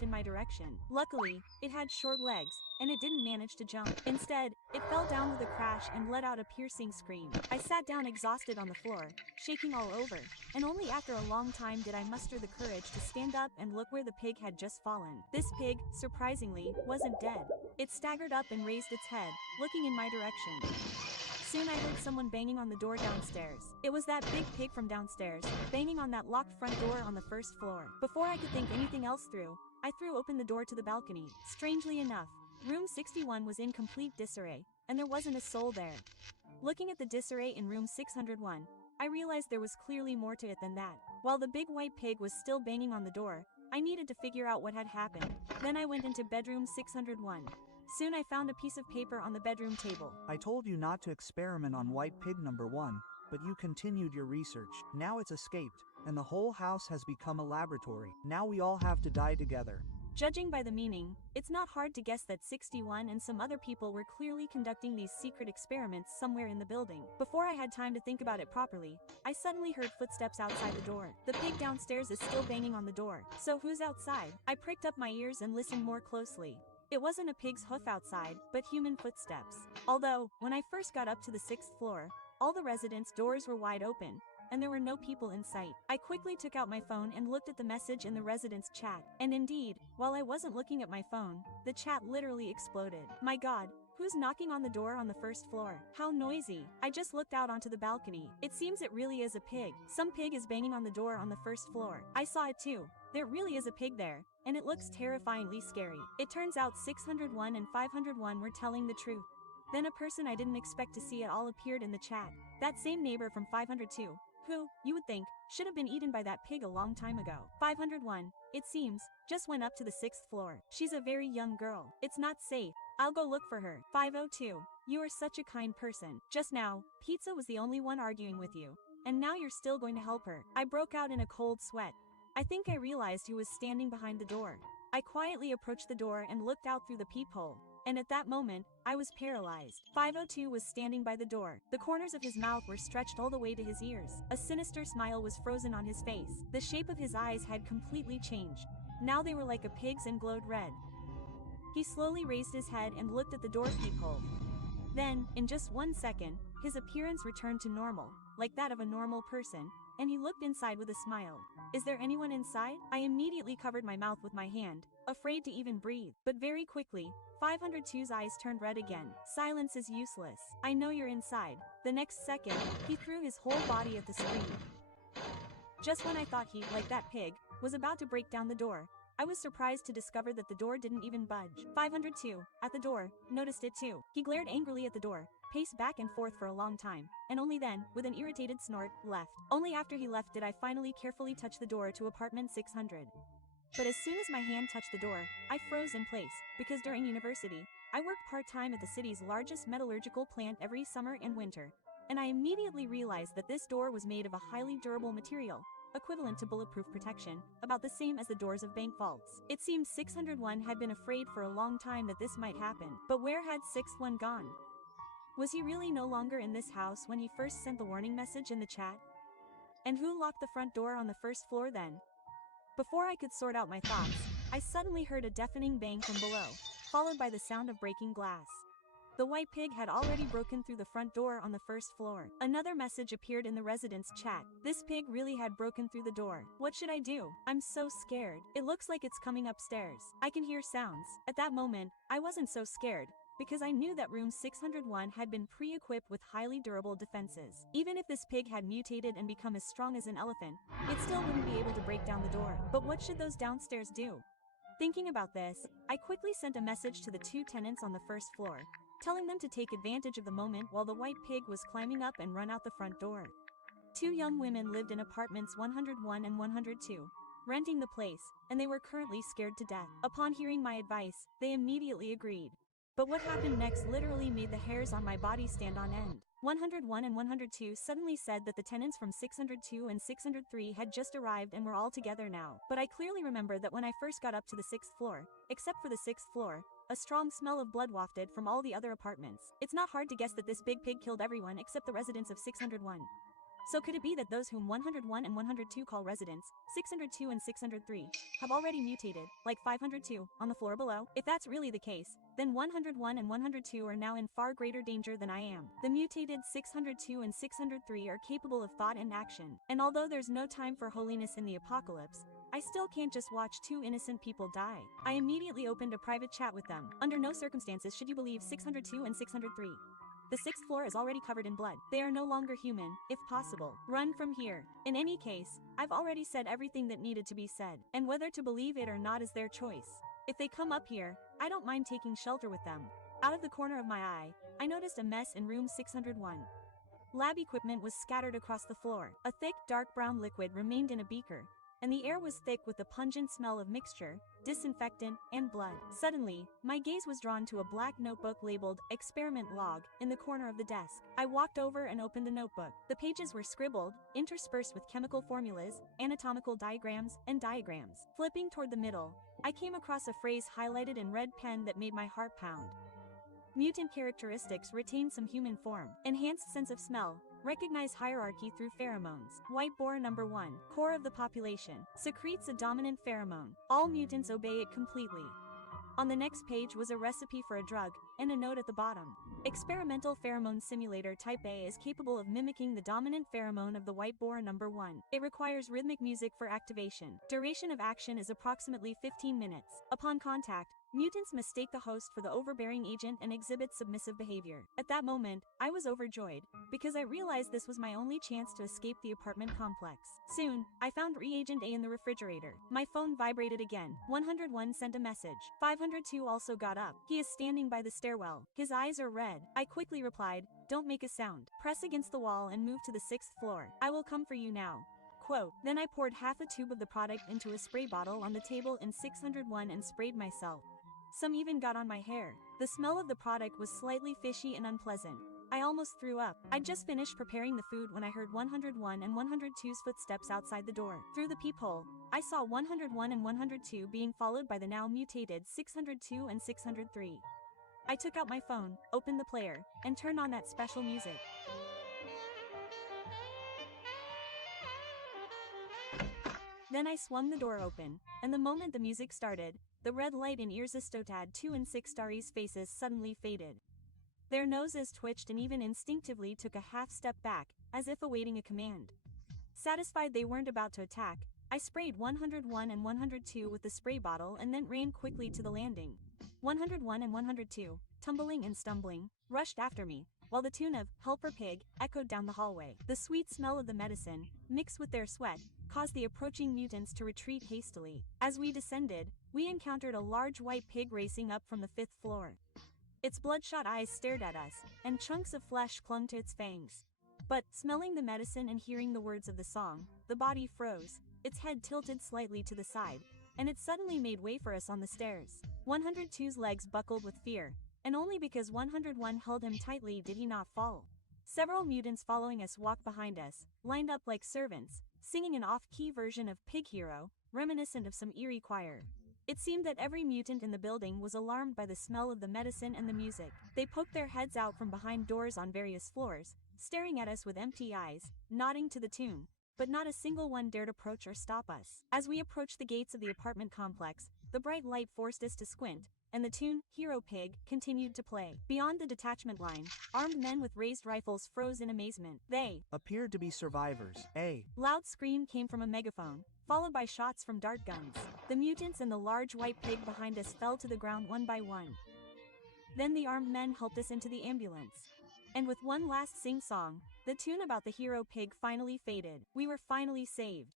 leaped in my direction. Luckily, it had short legs, and it didn't manage to jump. Instead, it fell down with a crash and let out a piercing scream. I sat down exhausted on the floor, shaking all over, and only after a long time did I muster the courage to stand up and look where the pig had just fallen. This pig, surprisingly, wasn't dead. It staggered up and raised its head, looking in my direction. Soon I heard someone banging on the door downstairs. It was that big pig from downstairs, banging on that locked front door on the first floor. Before I could think anything else through, I threw open the door to the balcony. Strangely enough, room 61 was in complete disarray, and there wasn't a soul there. Looking at the disarray in room 601, I realized there was clearly more to it than that. While the big white pig was still banging on the door, I needed to figure out what had happened. Then I went into bedroom 601. Soon I found a piece of paper on the bedroom table. I told you not to experiment on white pig number 1, but you continued your research. Now it's escaped, and the whole house has become a laboratory. Now we all have to die together. Judging by the meaning, it's not hard to guess that 61 and some other people were clearly conducting these secret experiments somewhere in the building. Before I had time to think about it properly, I suddenly heard footsteps outside the door. The pig downstairs is still banging on the door. So who's outside? I pricked up my ears and listened more closely. It wasn't a pig's hoof outside, but human footsteps. Although, when I first got up to the 6th floor, all the residents' doors were wide open, and there were no people in sight. I quickly took out my phone and looked at the message in the residents' chat. And indeed, while I wasn't looking at my phone, the chat literally exploded. My God, who's knocking on the door on the 1st floor? How noisy. I just looked out onto the balcony. It seems it really is a pig. Some pig is banging on the door on the 1st floor. I saw it too. There really is a pig there, and it looks terrifyingly scary. It turns out 601 and 501 were telling the truth. Then a person I didn't expect to see at all appeared in the chat. That same neighbor from 502, who, you would think, should have been eaten by that pig a long time ago. 501, it seems, just went up to the 6th floor. She's a very young girl. It's not safe. I'll go look for her. 502, you are such a kind person. Just now, Pizza was the only one arguing with you, and now you're still going to help her. I broke out in a cold sweat. I think I realized who was standing behind the door. I quietly approached the door and looked out through the peephole. And at that moment, I was paralyzed. 502 was standing by the door. The corners of his mouth were stretched all the way to his ears. A sinister smile was frozen on his face. The shape of his eyes had completely changed. Now they were like a pig's and glowed red. He slowly raised his head and looked at the door peephole. Then, in just 1 second, his appearance returned to normal, like that of a normal person, and he looked inside with a smile. Is there anyone inside? I immediately covered my mouth with my hand, afraid to even breathe. But very quickly, 502's eyes turned red again. Silence is useless. I know you're inside. The next second, he threw his whole body at the screen. Just when I thought he, like that pig, was about to break down the door, I was surprised to discover that the door didn't even budge. 502, at the door, noticed it too. He glared angrily at the door, paced back and forth for a long time, and only then, with an irritated snort, left. Only after he left did I finally carefully touch the door to apartment 600. But as soon as my hand touched the door, I froze in place, because during university, I worked part-time at the city's largest metallurgical plant every summer and winter, and I immediately realized that this door was made of a highly durable material, equivalent to bulletproof protection, about the same as the doors of bank vaults. It seems 601 had been afraid for a long time that this might happen. But where had 61 gone? Was he really no longer in this house when he first sent the warning message in the chat? And who locked the front door on the 1st floor then? Before I could sort out my thoughts, I suddenly heard a deafening bang from below, followed by the sound of breaking glass. The white pig had already broken through the front door on the 1st floor. Another message appeared in the residents' chat. This pig really had broken through the door. What should I do? I'm so scared. It looks like it's coming upstairs. I can hear sounds. At that moment, I wasn't so scared, because I knew that room 601 had been pre-equipped with highly durable defenses. Even if this pig had mutated and become as strong as an elephant, it still wouldn't be able to break down the door. But what should those downstairs do? Thinking about this, I quickly sent a message to the 2 tenants on the 1st floor, telling them to take advantage of the moment while the white pig was climbing up and run out the front door. 2 young women lived in apartments 101 and 102, renting the place, and they were currently scared to death. Upon hearing my advice, they immediately agreed. But what happened next literally made the hairs on my body stand on end. 101 and 102 suddenly said that the tenants from 602 and 603 had just arrived and were all together now. But I clearly remember that when I first got up to the 6th floor, except for the 6th floor, a strong smell of blood wafted from all the other apartments. It's not hard to guess that this big pig killed everyone except the residents of 601. So could it be that those whom 101 and 102 call residents, 602 and 603, have already mutated, like 502, on the floor below? If that's really the case, then 101 and 102 are now in far greater danger than I am. The mutated 602 and 603 are capable of thought and action, and although there's no time for holiness in the apocalypse, I still can't just watch two innocent people die. I immediately opened a private chat with them. Under no circumstances should you believe 602 and 603. The sixth floor is already covered in blood. They are no longer human, if possible. Run from here. In any case, I've already said everything that needed to be said, and whether to believe it or not is their choice. If they come up here, I don't mind taking shelter with them. Out of the corner of my eye, I noticed a mess in room 601. Lab equipment was scattered across the floor. A thick, dark brown liquid remained in a beaker, and the air was thick with the pungent smell of mixture, disinfectant, and blood. Suddenly, my gaze was drawn to a black notebook labeled Experiment Log in the corner of the desk. I walked over and opened the notebook. The pages were scribbled, interspersed with chemical formulas, anatomical diagrams, and diagrams. Flipping toward the middle, I came across a phrase highlighted in red pen that made my heart pound. Mutant characteristics retain some human form. Enhanced sense of smell. Recognize hierarchy through pheromones. White boar number 1, core of the population, secretes a dominant pheromone. All mutants obey it completely. On the next page was a recipe for a drug, and a note at the bottom. Experimental pheromone simulator type A is capable of mimicking the dominant pheromone of the white boar number 1. It requires rhythmic music for activation. Duration of action is approximately 15 minutes. Upon contact, mutants mistake the host for the overbearing agent and exhibit submissive behavior. At that moment, I was overjoyed, because I realized this was my only chance to escape the apartment complex. Soon, I found reagent A in the refrigerator. My phone vibrated again. 101 sent a message. 502 also got up. He is standing by the stairwell. His eyes are red. I quickly replied, "Don't make a sound. Press against the wall and move to the 6th floor. I will come for you now." Quote, then I poured half a tube of the product into a spray bottle on the table in 601 and sprayed myself. Some even got on my hair. The smell of the product was slightly fishy and unpleasant. I almost threw up. I'd just finished preparing the food when I heard 101 and 102's footsteps outside the door. Through the peephole, I saw 101 and 102 being followed by the now mutated 602 and 603. I took out my phone, opened the player, and turned on that special music. Then I swung the door open, and the moment the music started, the red light in Irzistotad 2 and 6 Starry's faces suddenly faded. Their noses twitched and even instinctively took a half step back, as if awaiting a command. Satisfied they weren't about to attack, I sprayed 101 and 102 with the spray bottle and then ran quickly to the landing. 101 and 102, tumbling and stumbling, rushed after me, while the tune of "Helper Pig" echoed down the hallway. The sweet smell of the medicine, mixed with their sweat, caused the approaching mutants to retreat hastily. As we descended, we encountered a large white pig racing up from the 5th floor. Its bloodshot eyes stared at us, and chunks of flesh clung to its fangs. But, smelling the medicine and hearing the words of the song, the body froze, its head tilted slightly to the side, and it suddenly made way for us on the stairs. 102's legs buckled with fear, and only because 101 held him tightly did he not fall. Several mutants following us walked behind us, lined up like servants, singing an off-key version of Pig Hero, reminiscent of some eerie choir. It seemed that every mutant in the building was alarmed by the smell of the medicine and the music. They poked their heads out from behind doors on various floors, staring at us with empty eyes, nodding to the tune, but not a single one dared approach or stop us. As we approached the gates of the apartment complex, the bright light forced us to squint, and the tune, "Hero Pig," continued to play. Beyond the detachment line, armed men with raised rifles froze in amazement. They appeared to be survivors. A loud scream came from a megaphone, followed by shots from dart guns. The mutants and the large white pig behind us fell to the ground one by one. Then the armed men helped us into the ambulance. And with one last sing-song, the tune about the hero pig finally faded. We were finally saved.